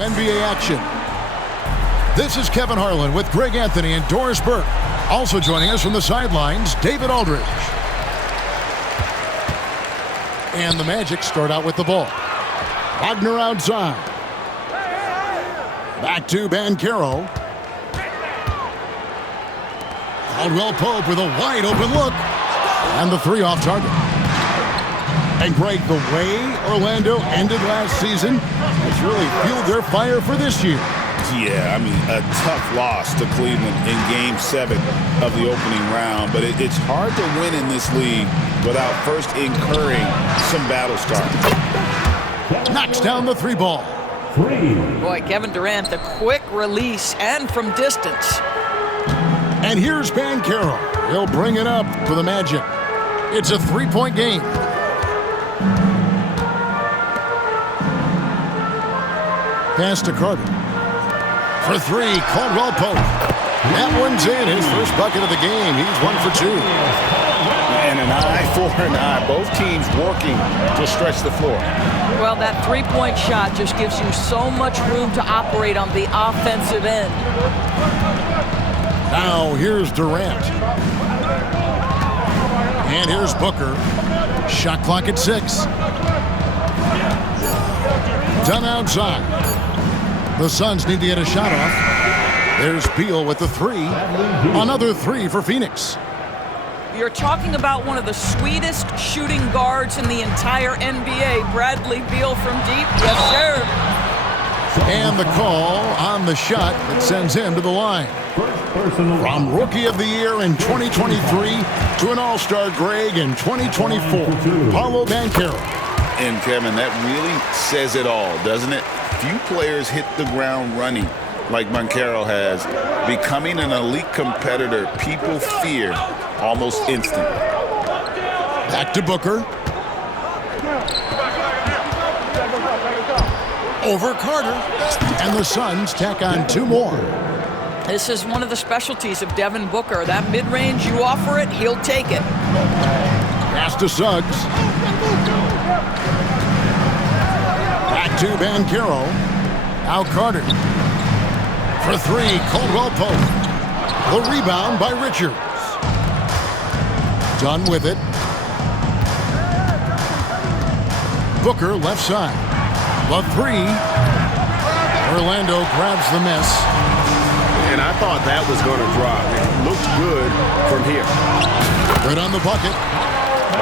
NBA action. This is Kevin Harlan with Greg Anthony and Doris Burke. Also joining us from the sidelines, David Aldridge. And the Magic start out with the ball. Wagner outside. Back to Banchero. Caldwell Pope with a wide open look. And the three off target. And Greg, the way Orlando ended last season has really fueled their fire for this year. Yeah, I mean, a tough loss to Cleveland in Game 7 of the opening round. But it's hard to win in this league without first incurring some battle scars. Knocks down the three ball. Boy, Kevin Durant, the quick release and from distance. And here's Banchero. He'll bring it up for the Magic. It's a three-point game. Pass to Carter. For three, Caldwell Pope. That one's in. His first bucket of the game. He's 1 for 2. And an eye for an eye. Both teams working to stretch the floor. Well, that three-point shot just gives you so much room to operate on the offensive end. Now here's Durant. And here's Booker. Shot clock at 6. Done outside. The Suns need to get a shot off. There's Beal with the three. Another three for Phoenix. You're talking about one of the sweetest shooting guards in the entire NBA, Bradley Beal from deep. Yes, sir. And the call on the shot that sends him to the line. From Rookie of the Year in 2023 to an All-Star Greg in 2024, Paolo Banchero. And Kevin, that really says it all, doesn't it? Few players hit the ground running like Banchero has, becoming an elite competitor people fear almost instantly. Back to Booker. Over Carter. And the Suns tack on 2 more. This is one of the specialties of Devin Booker. That mid-range, you offer it, he'll take it. Pass to Suggs. Back to Banchero. Now Carter. For 3, Caldwell Pope. The rebound by Richards. Done with it. Booker left side. The 3. Orlando grabs the miss. And I thought that was going to drop. It looked good from here. Good on the bucket.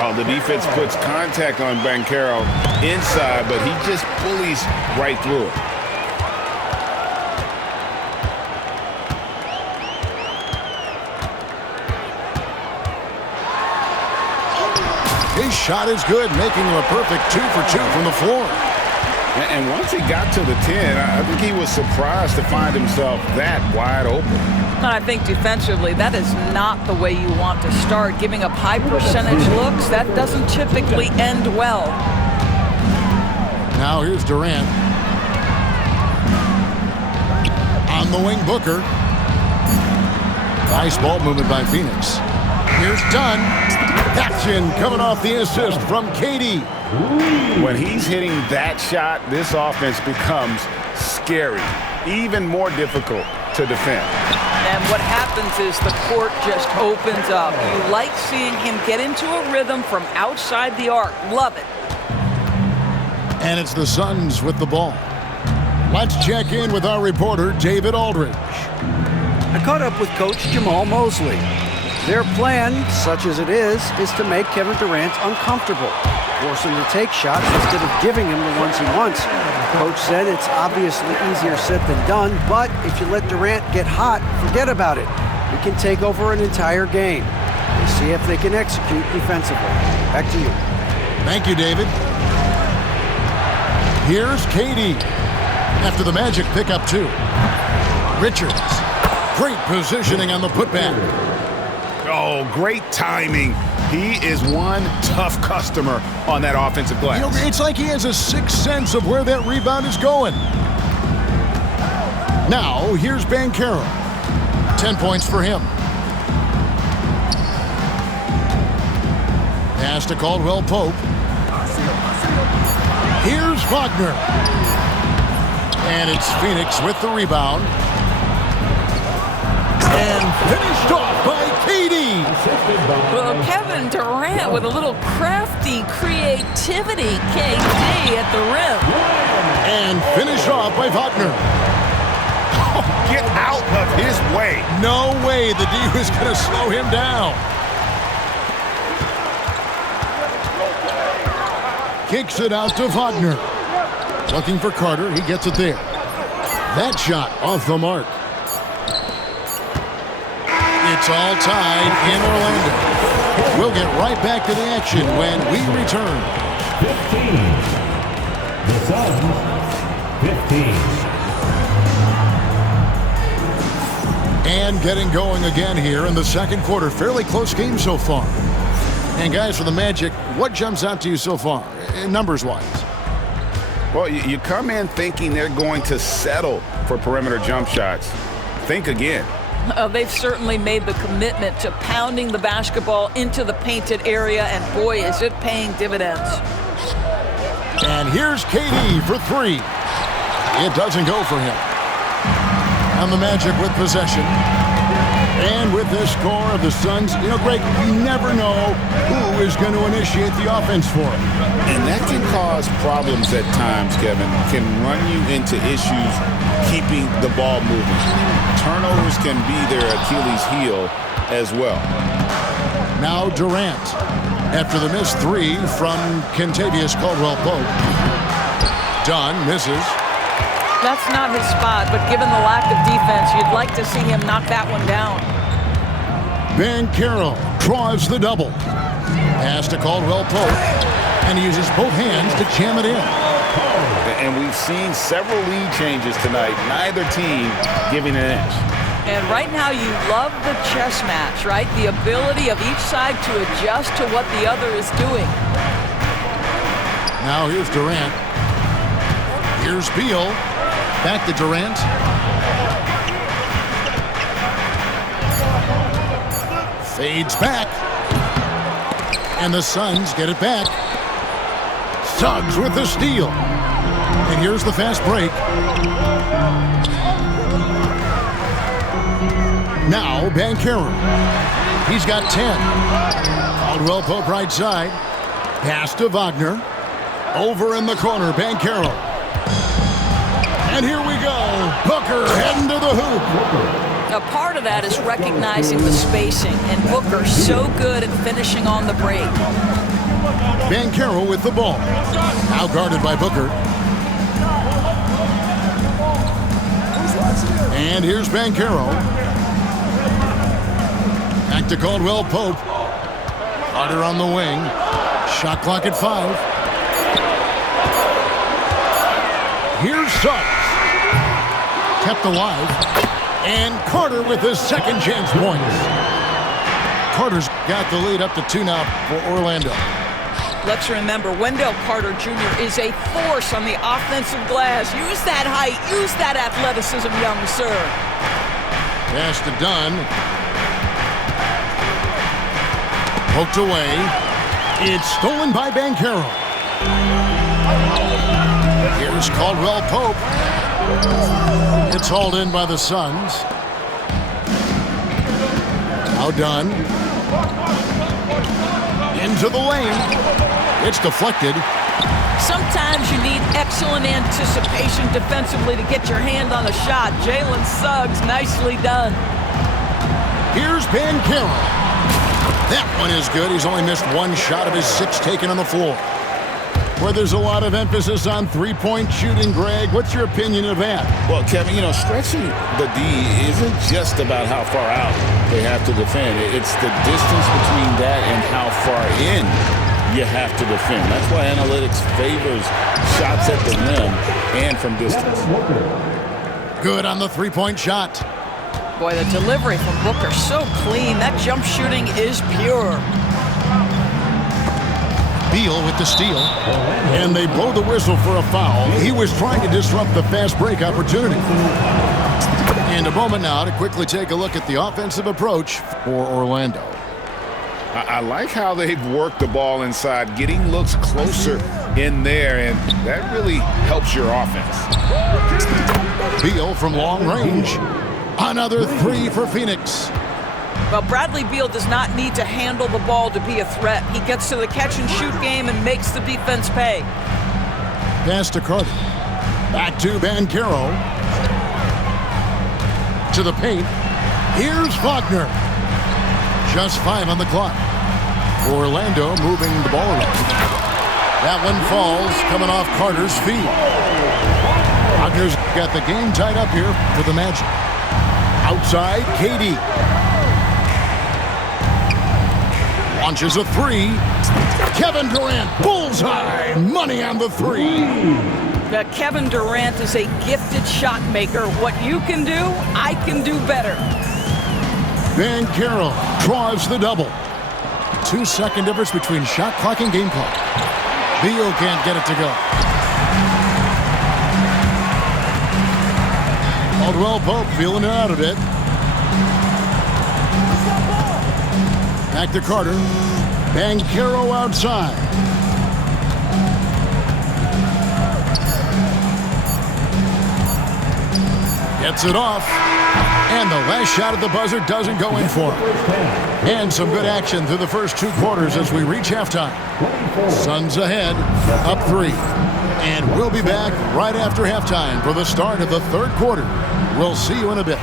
Well, the defense puts contact on Banchero inside, but he just bullies right through it. His shot is good, making him a perfect 2 for 2 from the floor. And once he got to the 10, I think he was surprised to find himself that wide open. I think defensively, that is not the way you want to start. Giving up high percentage looks, that doesn't typically end well. Now here's Durant. On the wing, Booker. Nice ball movement by Phoenix. Here's Dunn. Action coming off the assist from KD. When he's hitting that shot, this offense becomes scary, even more difficult to defend. And what happens is the court just opens up. You like seeing him get into a rhythm from outside the arc. Love it. And it's the Suns with the ball. Let's check in with our reporter, David Aldridge. I caught up with Coach Jamal Mosley. Their plan, such as it is to make Kevin Durant uncomfortable, force him to take shots instead of giving him the ones he wants. Coach said it's obviously easier said than done, but if you let Durant get hot, forget about it. We can take over an entire game. We'll see if they can execute defensively. Back to you. Thank you, David. Here's KD. After the Magic pick up 2. Richards. Great positioning on the putback. Oh, great timing. He is one tough customer on that offensive glass. You know, it's like he has a sixth sense of where that rebound is going. Now, here's Banchero. 10 points for him. Pass to Caldwell Pope. Here's Wagner. And it's Phoenix with the rebound. And finished off by KD. Well, Kevin Durant with a little crafty creativity. KD at the rim. And finished off by Wagner. Get out of his way. No way the D was going to slow him down. Kicks it out to Wagner. Looking for Carter. He gets it there. That shot off the mark. It's all tied in Orlando. We'll get right back to the action when we return. 15. The Suns, 15. And getting going again here in the second quarter. Fairly close game so far. And guys, for the Magic, what jumps out to you so far, numbers-wise? Well, you come in thinking they're going to settle for perimeter jump shots. Think again. They've certainly made the commitment to pounding the basketball into the painted area, and boy, is it paying dividends. And here's KD for three. It doesn't go for him. And the Magic with possession. And with this score of the Suns, you know, Greg, you never know who is going to initiate the offense for him. And that can cause problems at times, Kevin. Can run you into issues keeping the ball moving. Turnovers can be their Achilles heel as well. Now Durant, after the missed three from Kentavious Caldwell-Pope. Dunn misses. That's not his spot, but given the lack of defense, you'd like to see him knock that one down. Banchero draws the double. Pass to Caldwell-Pope, and he uses both hands to jam it in. And we've seen several lead changes tonight, neither team giving an inch. And right now you love the chess match, right? The ability of each side to adjust to what the other is doing. Now here's Durant. Here's Beal. Back to Durant. Fades back. And the Suns get it back. Suggs with the steal. And here's the fast break. Now Banchero. He's got 10. Caldwell-Pope right side. Pass to Wagner. Over in the corner, Banchero. And here we go. Booker heading to the hoop. A part of that is recognizing the spacing, and Booker so good at finishing on the break. Banchero with the ball. Now guarded by Booker. And here's Banchero. Back to Caldwell-Pope. Carter on the wing. Shot clock at 5. Here's Suggs. Kept alive. And Carter with his second chance points. Carter's got the lead up to 2 now for Orlando. Let's remember, Wendell Carter Jr. is a force on the offensive glass. Use that height, use that athleticism, young sir. Pass to Dunn. Poked away. It's stolen by Banchero. Here's Caldwell-Pope. It's hauled in by the Suns. Now Dunn. Into the lane. It's deflected. Sometimes you need excellent anticipation defensively to get your hand on a shot. Jalen Suggs, nicely done. Here's Banchero. That one is good. He's only missed 1 shot of his 6 taken on the floor. Where there's a lot of emphasis on three-point shooting, Greg. What's your opinion of that? Well, Kevin, you know, stretching the D isn't just about how far out they have to defend. It's the distance between that and how far in you have to defend. That's why analytics favors shots at the rim and from distance. Good on the three-point shot. Boy, the delivery from Booker, so clean. That jump shooting is pure. Beal with the steal. And they blow the whistle for a foul. He was trying to disrupt the fast break opportunity. And a moment now to quickly take a look at the offensive approach for Orlando. I like how they've worked the ball inside, getting looks closer in there, and that really helps your offense. Beal from long range. Another three for Phoenix. Well, Bradley Beal does not need to handle the ball to be a threat. He gets to the catch-and-shoot game and makes the defense pay. Pass to Carter. Back to Banchero. To the paint. Here's Wagner. Just 5 on the clock. Orlando moving the ball around. That one falls, coming off Carter's feet. Wagner's got the game tied up here for the Magic. Outside, KD. Launches a three. Kevin Durant, bullseye. Money on the three. Kevin Durant is a gifted shot maker. What you can do, I can do better. Banchero draws the double. 2-second difference between shot clock and game clock. Beal can't get it to go. Caldwell Pope feeling it out a bit. Back to Carter. Banchero outside. Gets it off. And the last shot at the buzzer doesn't go in for him. And some good action through the first 2 quarters as we reach halftime. Suns ahead, up 3. And we'll be back right after halftime for the start of the 3rd quarter. We'll see you in a bit.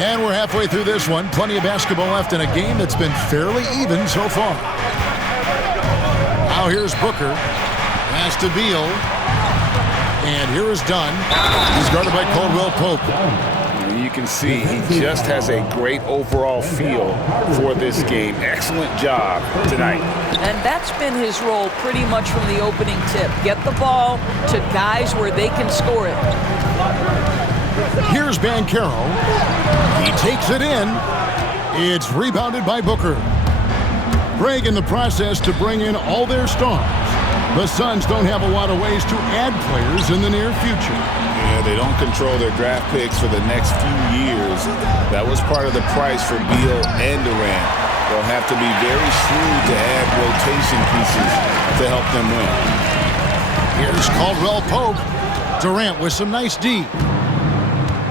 And we're halfway through this one. Plenty of basketball left in a game that's been fairly even so far. Now here's Booker. Pass to Beal. And here is Dunn. He's guarded by Caldwell Pope. You can see he just has a great overall feel for this game. Excellent job tonight. And that's been his role pretty much from the opening tip. Get the ball to guys where they can score it. Here's Banchero. He takes it in. It's rebounded by Booker. Greg in the process to bring in all their stars. The Suns don't have a lot of ways to add players in the near future. Yeah, they don't control their draft picks for the next few years. That was part of the price for Beal and Durant. They'll have to be very shrewd to add rotation pieces to help them win. Here's Caldwell Pope. Durant with some nice D.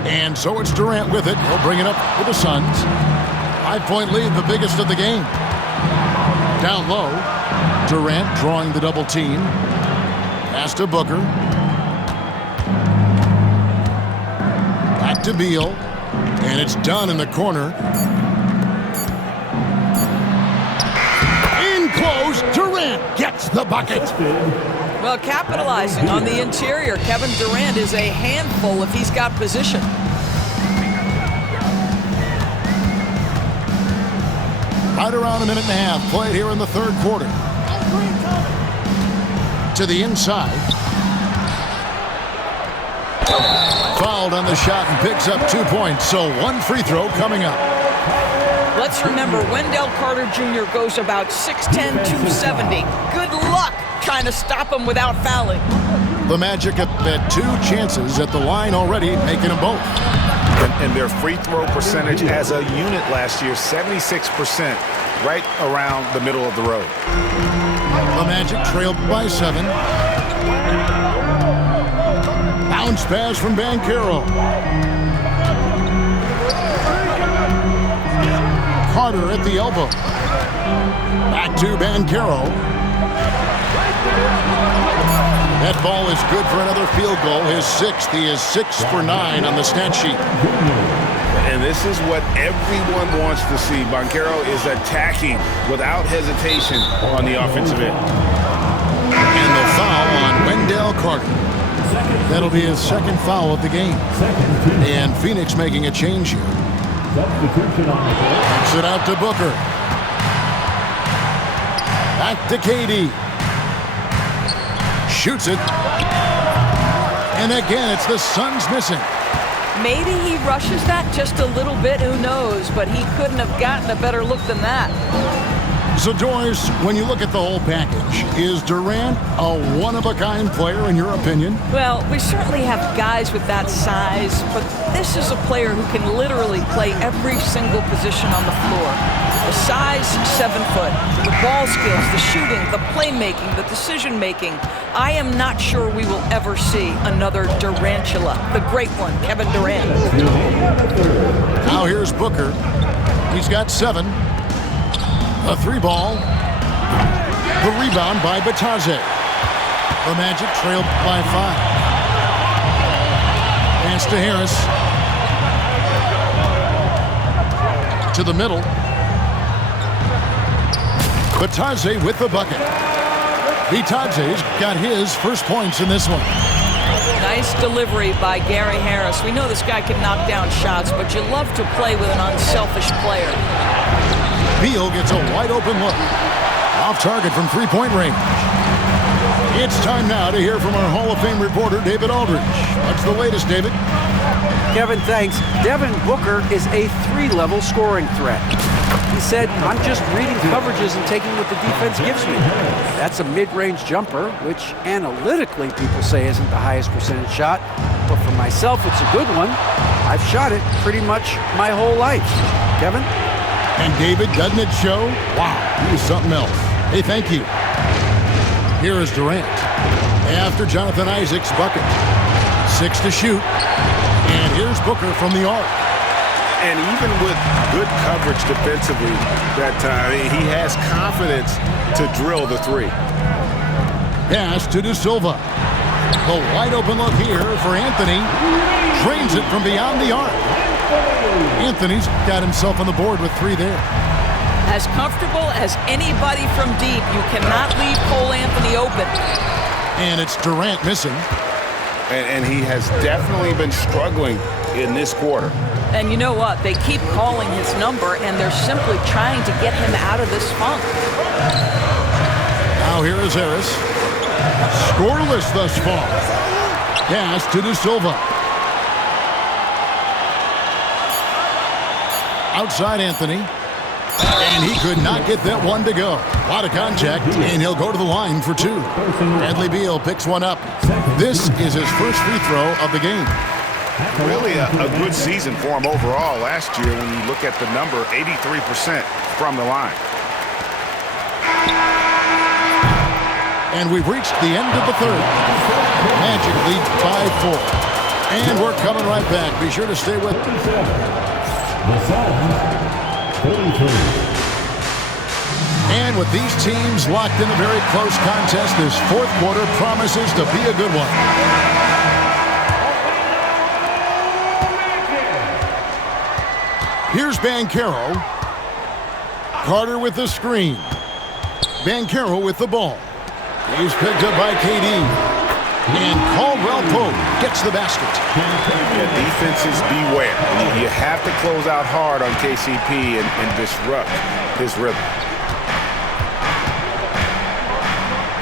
And so it's Durant with it. He'll bring it up for the Suns. 5-point lead, the biggest of the game. Down low. Durant drawing the double team. Pass to Booker. Back to Beal. And it's done in the corner. In close. Durant gets the bucket. Well, capitalizing on the interior, Kevin Durant is a handful if he's got position. Right around a minute and a half played here in the 3rd quarter. To the inside. Fouled on the shot and picks up 2 points. So 1 free throw coming up. Let's remember, Wendell Carter Jr. goes about 6'10", 270. Good luck trying to stop him without fouling. The Magic have had 2 chances at the line already, making them both. And their free throw percentage as a unit last year, 76%, right around the middle of the road. The Magic trailed by 7. Bounce pass from Banchero. Carter at the elbow. Back to Banchero. That ball is good for another field goal. His 6th. He is 6 for 9 on the stat sheet. And this is what everyone wants to see. Banchero is attacking without hesitation on the offensive end. And the foul on Wendell Carter. That'll be his 2nd foul of the game. And Phoenix making a change here. Kicks it out to Booker. Back to KD. Shoots it. And again, it's the Suns missing. Maybe he rushes that just a little bit, who knows, but he couldn't have gotten a better look than that. So, Doris, when you look at the whole package, is Durant a one-of-a-kind player in your opinion? Well, we certainly have guys with that size, but this is a player who can literally play every single position on the floor. The size, 7 foot. The ball skills, the shooting, the playmaking, the decision-making. I am not sure we will ever see another Durantula, the great one, Kevin Durant. Now here's Booker. He's got 7. A 3 ball. The rebound by Bitadze. The Magic trailed by 5. Pass to Harris. To the middle. Bitadze with the bucket. Bitadze's got his first points in this one. Nice delivery by Gary Harris. We know this guy can knock down shots, but you love to play with an unselfish player. Beal gets a wide open look. Off target from three-point range. It's time now to hear from our Hall of Fame reporter, David Aldridge. What's the latest, David? Kevin, thanks. Devin Booker is a 3-level scoring threat. He said, I'm just reading coverages and taking what the defense gives me. That's a mid-range jumper, which analytically people say isn't the highest percentage shot. But for myself, it's a good one. I've shot it pretty much my whole life. Kevin? And David, doesn't it show? Wow, he is something else. Hey, thank you. Here is Durant. After Jonathan Isaac's bucket. 6 to shoot. And here's Booker from the arc. And even with good coverage defensively that time, he has confidence to drill the 3. Pass to De Silva. The wide open look here for Anthony. Drains it from beyond the arc. Anthony's got himself on the board with 3 there. As comfortable as anybody from deep, you cannot leave Cole Anthony open. And it's Durant missing. And he has definitely been struggling in this quarter. And you know what? They keep calling his number, and they're simply trying to get him out of this funk. Now here is Harris. Scoreless thus far. Pass to De Silva. Outside Anthony. And he could not get that one to go. A lot of contact, and he'll go to the line for 2. Bradley Beal picks one up. This is his first free throw of the game. Really a good season for him overall last year when you look at the number, 83% from the line. And we've reached the end of the third. Magic leads by 4. And we're coming right back. Be sure to stay with us. The Suns, 33. And with these teams locked in a very close contest, this fourth quarter promises to be a good one. Here's Banchero. Carter with the screen. Banchero with the ball. He's picked up by KD. And Caldwell Pope gets the basket. Yeah, defenses beware. You have to close out hard on KCP and disrupt his rhythm.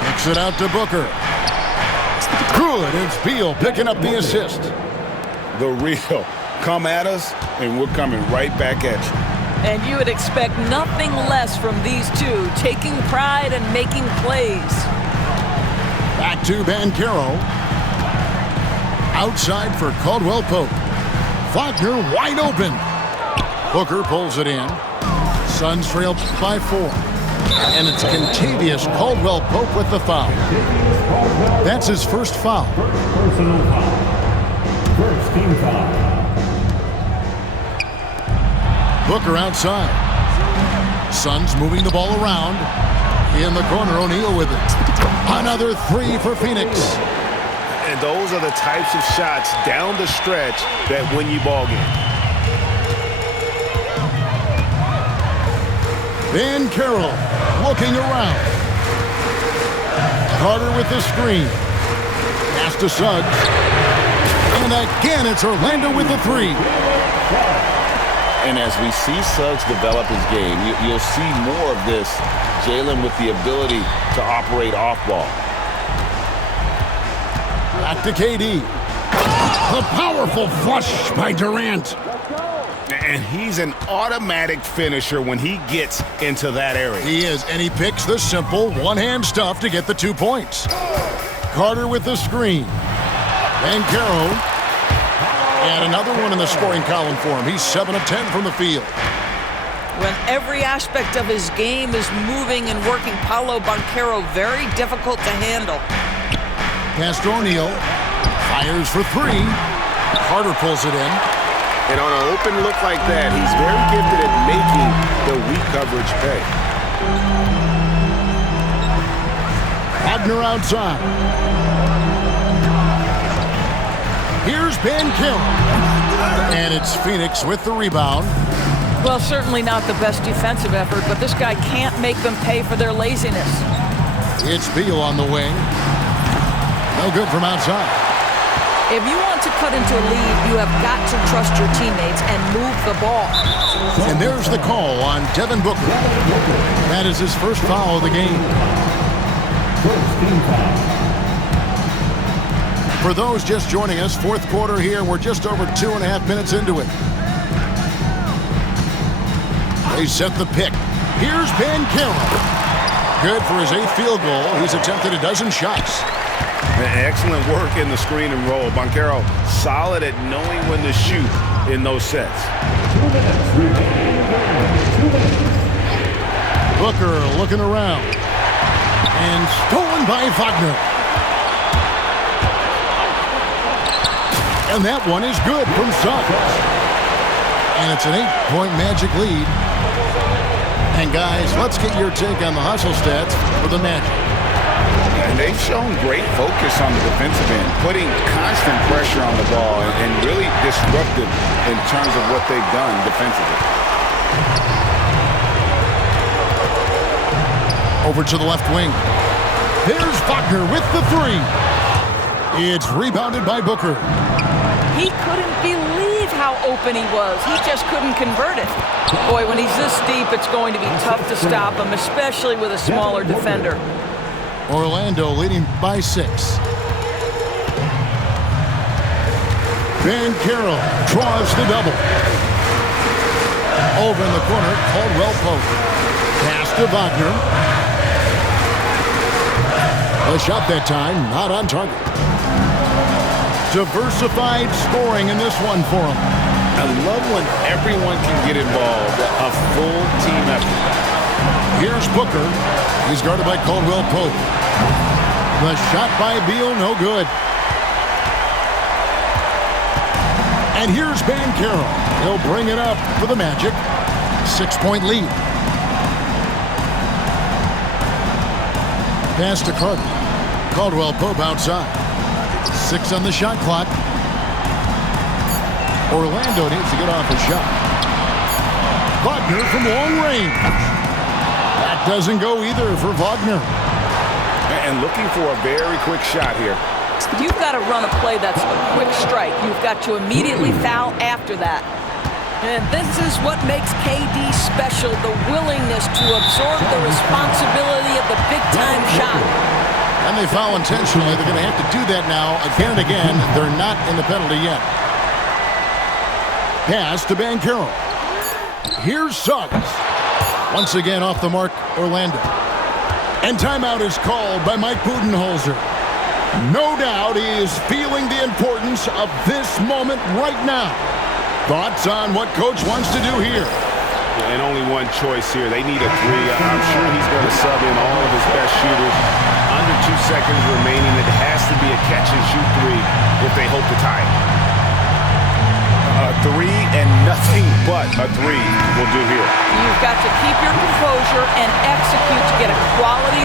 Kicks it out to Booker. Good. It's Beal picking up the assist. The real. Come at us, and we're coming right back at you. And you would expect nothing less from these two, taking pride and making plays. Back to Banchero. Outside for Caldwell Pope. Wagner wide open. Booker pulls it in. Suns trail by 4. And it's Kentavious Caldwell Pope with the foul. That's his first foul. Personal foul. First team foul. Booker outside. Suns moving the ball around. In the corner, O'Neal with it. Another 3 for Phoenix. And those are the types of shots down the stretch that win you ball games. Banchero looking around. Carter with the screen. Pass to Suggs. And again, it's Orlando with the 3. And as we see Suggs develop his game, you'll see more of this. Jalen with the ability to operate off ball. Back to KD. The powerful flush by Durant. And he's an automatic finisher when he gets into that area. He is, and he picks the simple one-hand stuff to get the 2 points. Carter with the screen. Banchero. And another one in the scoring column for him. He's 7 of 10 from the field. When every aspect of his game is moving and working, Paolo Banchero very difficult to handle. Pass to O'Neal. Fires for three. Carter pulls it in. And on an open look like that, he's very gifted at making the weak coverage pay. Wagner outside. Here's Banchero. And it's Phoenix with the rebound. Well, certainly not the best defensive effort, but this guy can't make them pay for their laziness. It's Beal on the wing. No good from outside. If you want to cut into a lead, you have got to trust your teammates and move the ball. And there's the call on Devin Booker. That is his first foul of the game. First team foul. For those just joining us, fourth quarter here. We're just over 2.5 minutes into it. They set the pick. Here's Banchero. Good for his 8th field goal. He's attempted a dozen shots. Excellent work in the screen and roll. Banchero solid at knowing when to shoot in those sets. 2 minutes remaining. 2 minutes. Booker looking around. And stolen by Wagner. And that one is good from Suggs. And it's an 8-point Magic lead. And guys, let's get your take on the hustle stats for the Magic. And they've shown great focus on the defensive end, putting constant pressure on the ball and really disruptive in terms of what they've done defensively. Over to the left wing. There's Wagner with the three. It's rebounded by Booker. He couldn't believe how open he was. He just couldn't convert it. Boy, when he's this deep, it's going to be tough to stop him, especially with a smaller defender. Orlando leading by 6. Banchero draws the double. Over in the corner, Caldwell Pope. Pass to Wagner. A shot that time, not on target. Diversified scoring in this one for him. I love when everyone can get involved, a full team effort. Here's Booker. He's guarded by Caldwell Pope. The shot by Beal, no good. And here's Banchero. He'll bring it up for the Magic. 6-point lead. Pass to Carter. Caldwell Pope outside. 6 on the shot clock. Orlando needs to get off a shot. Wagner from long range. That doesn't go either for Wagner. And looking for a very quick shot here. You've got to run a play that's a quick strike. You've got to immediately foul after that. And this is what makes KD special, the willingness to absorb the responsibility of the big-time shot. And they foul intentionally. They're going to have to do that now again and again. They're not in the penalty yet. Pass to Banchero. Here's Suggs. Once again off the mark, Orlando. And timeout is called by Mike Budenholzer. No doubt he is feeling the importance of this moment right now. Thoughts on what Coach wants to do here? And only one choice here. They need a three. I'm sure he's going to sub in all of his best shooters. Under 2 seconds remaining. It has to be a catch-and-shoot three if they hope to tie it. A three and nothing but a three will do here. You've got to keep your composure and execute to get a quality